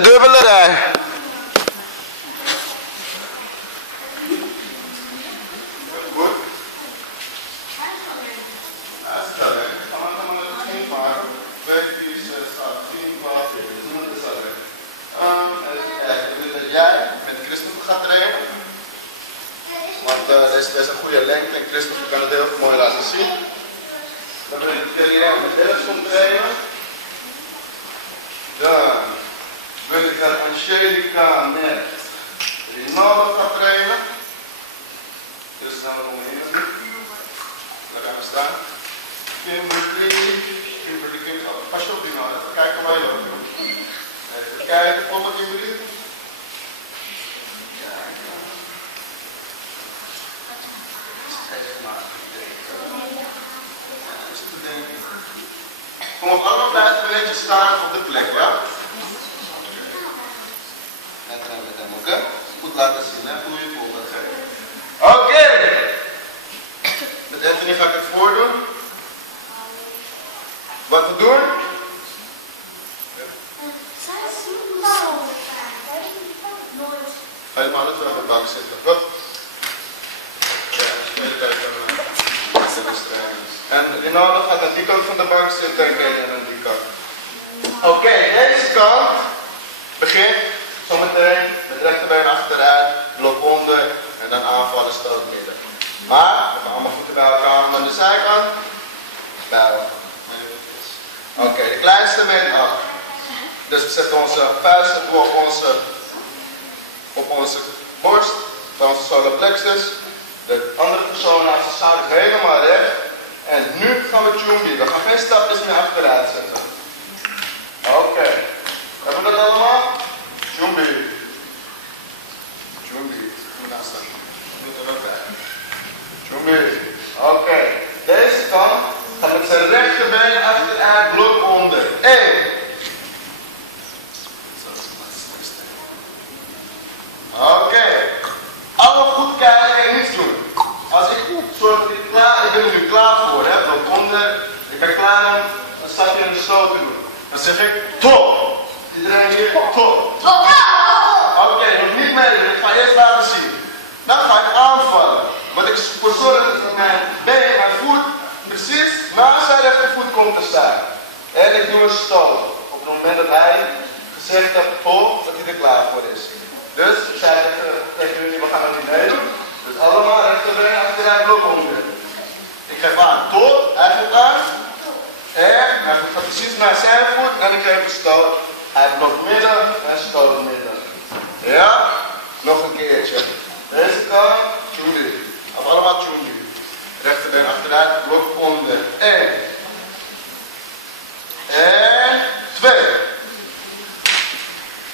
een dubbele rij. Goed. Ja, stel je. Gaan we het geen maken. 2, 4, 6, 8, 10, 12, 14. Dat is wel leuk. Ik wil dat jij met Christopher gaat trainen. Want dit is best een goede lengte en Christopher kan het heel mooi laten zien. Dan wil je Carrière met Delfson trainen. Dan wil ik dat Angelica met Rinaldo gaat trainen. Dus dan gaan we omheen. Daar gaan we staan. Kimberly, pas je op Rinaldo, even kijken waar je op doet. Even kijken, kom maar Kimberly. Kom op, allemaal blijven een beetje staan op de plek, ja? En dan met hem, oké? Goed laten zien, hè? Hoe je voelt, dat geeft. Oké! Met Anthony ga ik het voordoen. Wat we doen? Ga je maar alles op de bank zitten. Hop. En Rinaldo gaat aan die kant van de bank zitten en Kellen aan die kant. Oké, deze kant begint zometeen met rechterbeen achteruit, blok onder en dan aanvallen, stoot midden. Maar we gaan allemaal voeten bij elkaar aan de zijkant. Buigen. Oké, de kleinste meet af. Dus we zetten onze vuisten op onze borst, bij onze solar plexus. De andere persoon laat zijn schouders helemaal recht. En nu gaan we Chumbi. We gaan geen stapjes meer achteruit zetten. Oké. Hebben we dat allemaal? Chumbi. Chumbi. Naast staan. Moet er ook bij. Chumbi. Oké. Deze kant gaat met zijn rechterbeen achteruit, blok onder. 1. Oké. Allemaal goed kijken en niets doen. Als ik zorg dat ik ben er nu klaar voor, hè, blok onder, ik ben klaar om een stapje in de sloot te doen. Dan zeg ik top. Iedereen hier, top. Oké, nog niet meedoen, ik ga eerst laten zien. Dan ga ik aanvallen. Wat ik voor zorg is dat mijn been, mijn voet, precies naast zijn rechtervoet komt te staan. En ik doe een stoot. Op het moment dat hij gezegd heeft top, dat hij er klaar voor is. Dus ik zei tegen jullie, we gaan het niet meedoen. Dus allemaal rechterbeen achteruit, blok onder. Ik geef aan tot, hij geeft aan. En hij gaat precies naar zijn voet en ik geef een stoot. Hij blokt midden en stoot midden. Ja? Nog een keertje. Deze kant, Chumbi. Of allemaal Chumbi. Rechterbeen achteruit, blok onder. 1. En 2.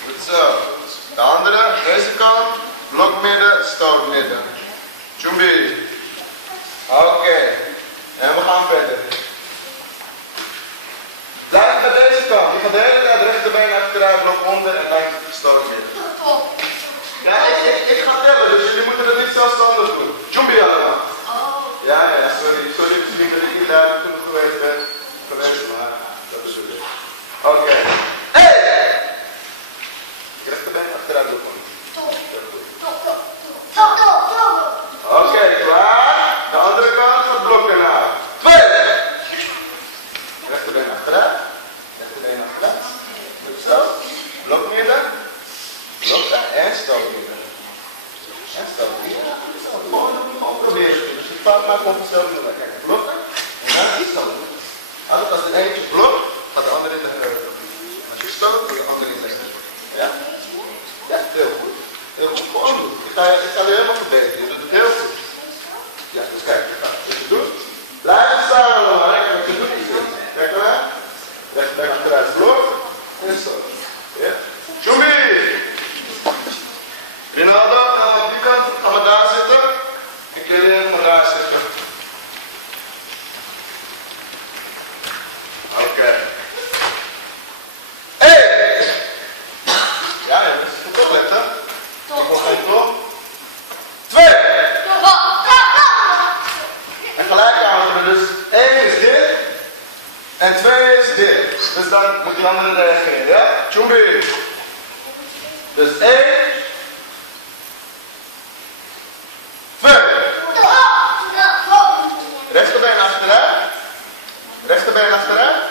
Goed zo. De andere, deze kant, blok midden, stoot midden. Chumbi. Oké. En we gaan verder. Blijf bij deze kant. Je gaat de hele tijd rechterbeen achteruit, blok onder en dan stoot midden. Ja, ik ga tellen, dus jullie moeten het niet zelfstandig doen. Chumbi allemaal. Ja, sorry. Sorry misschien dat ik niet duidelijk genoeg geweest ben. Maar dat is het. Oké. Hey! Rechterbeen achteruit, blok onder. Oké, klaar. De andere kant gaat blokken naar 2. Rechterbeen achteruit. Rechterbeen achteruit. Goed zo. Blok midden. Blokken en stoot midden. En stoot midden. Gewoon proberen. Dus je fout maakt gewoon vanzelf doen. Kijk, blokken. En dan iets stoten. Altijd als er eentje blokt, gaat de andere in de heuvel. En als je stoot, gaat de andere in de heuvel. Ja? Ja, heel goed. Heel goed. Gewoon doen. Ik ga je helemaal verbeteren. Je doet het heel goed. Ja, dus kijk, je gaat het doen. Blijf staan allemaal. Kijk wat je doet. Kijk maar. Rechterbeen achteruit blok. En zo. Ja. Chumbi! Rinaldo, ga op die kant. Ga maar daar zitten. En Kilian, ga daar zitten. Oké. Hey! Ja, jongens. Goed opletten. Ik wil geen klop. 2! En gelijk houden we dus 1 is dit en 2 is dit. Dus dan moet die andere reageren, ja? Chumbi! Dus 1, 2. Rechterbeen achteruit. Rechterbeen achteruit.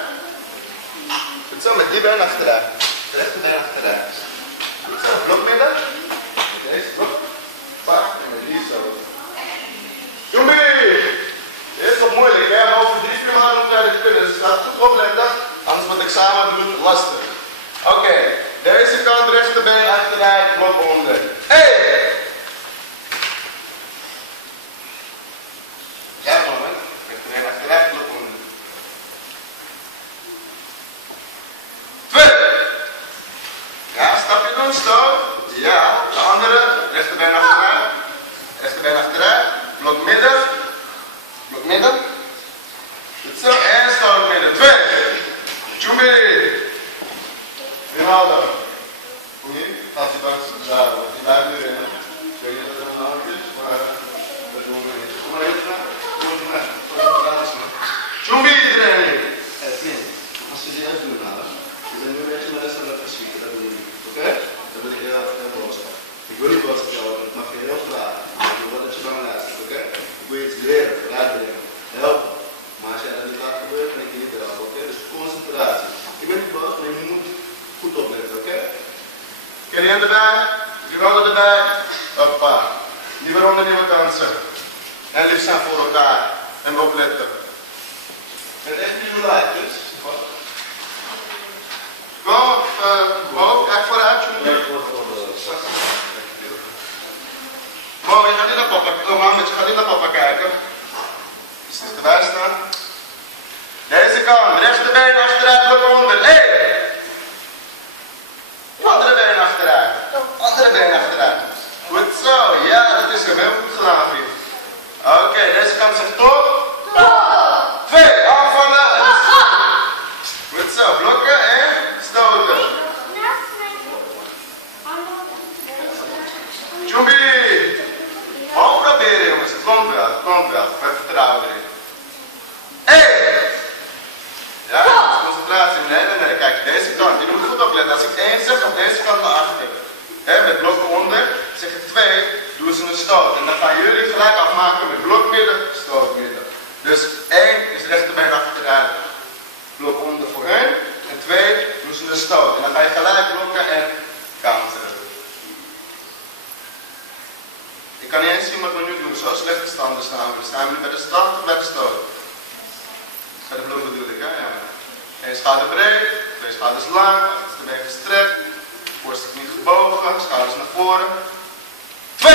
Goed zo, met die been achteruit. Rechterbeen achteruit. Goed zo, blok midden. Met deze blok. Pak en met die zo. Joemie! Dit is wat moeilijk, hè? Maar over 3-4 maanden moet jij dit kunnen. Dus laat goed opletten. Anders wat ik samen doe, lastig. Oké, deze kant rechterbeen achteruit, blok onder. 1. Ja, man. Rechterbeen achteruit, blok onder. 2. Ja, stapje doen, stoot. Ja, de andere. Rechterbeen achteruit. Rechterbeen achteruit. Blok midden. Blok midden. Goed zo. En stoot midden. 2. Jumbi. Ronaldo. Kom je? Gaat hij langs? Daar, want die blijft nu in. Ik weet niet wat er aan de hand is, maar dat doen we niet. Kom maar even naar. Kom maar naar. Jumbi training. Als je die even doet halen. Je bent nu een beetje mijn les aan het verschieten. Dat wil ik niet. Oké? Dat wil ik heel boos. Ik wil niet boos op jou, dat mag je heel graag. Ik wil dat je van me luistert, oké? Ik wil je iets leren, leren. Helpen. Maar als jij dat niet laat gebeuren, dan kan ik je niet helpen, oké? Dus concentratie. Ik ben niet boos, maar je moet goed opletten, oké? Ken je erbij? Die rollen erbij. Hoppa. Nieuwe ronde, nieuwe kansen. En lief zijn voor elkaar. En opletten. Het is echt niet gelijk, dus. Kom, boven, kijk vooruit. Wow, je gaat niet naar papa, je gaat niet naar papa kijken. Dus dichterbij staan. Deze kant, rechterbeen achteruit, blok onder. 1. Andere been achteruit. Andere been achteruit. Goed zo, ja, dat is hem. Heel goed gedaan, vriend. Oké, deze kant zegt top. 2, aanvallen. Goed zo, blokken en stoten. Jumbi! Gewoon proberen, jongens. Het komt wel, het komt wel. Met vertrouwen erin. 1. Ja, concentratie. Nee. Kijk, deze kant. Je moet goed opletten. Als ik 1 zeg, op deze kant naar achter. Met blokken onder. Zeg ik 2, doen ze een stoot. En dan gaan jullie gelijk afmaken met blok midden, stoot midden. Dus 1 is rechterbeen achteruit. Blok onder voor hun. En 2, doen ze een stoot. En dan ga je gelijk blokken en counteren. Ik kan niet eens zien wat we nu doen. Zo slechte standen staan we. Staan we nu bij de stand of bij de stoot? Bij de blok bedoel ik, hè? Ja. 1 schouder breed, 2 schouders lang, achterste been gestrekt, voorste knie gebogen, schouders naar voren. 2!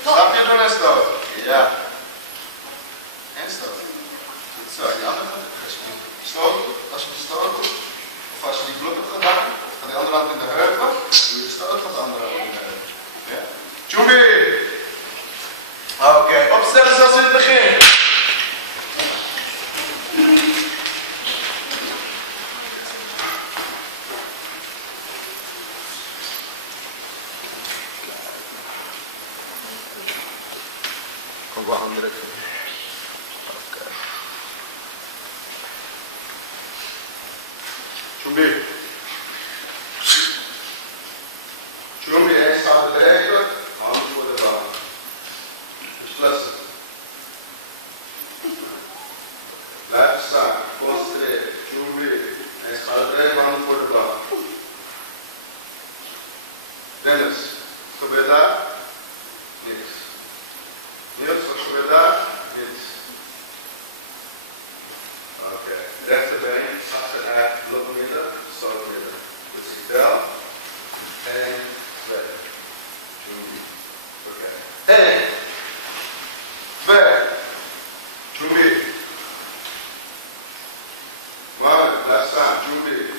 Stapje doen en stoot. Ja. En stoot. Goed zo, die andere kant. Als je die stoot doet, of als je die blok hebt gedaan, van de andere hand in de heupen, doe je de stoot van de andere hand in de heupen. Ja? Jumbi! Oké, opstellen zoals in het begin. Kom wel andere doen. Oké. Jumbi. Jumbi, 1 staat berekenen. Handen voor de baan. Dus plassen. Blijf staan. Concentreer. Jumbi. 1 staat berekenen. Handen voor de baan. Dennis, wat gebeurt daar? Niks. Niels, wat gebeurt daar? Niks. Oké. Rechterbeen, achteruit, blok midden, stoot midden. Dus ik tel. 1, 2. Oké. 1, 2. Jumbi. Maar, blijf staan. Jumbi.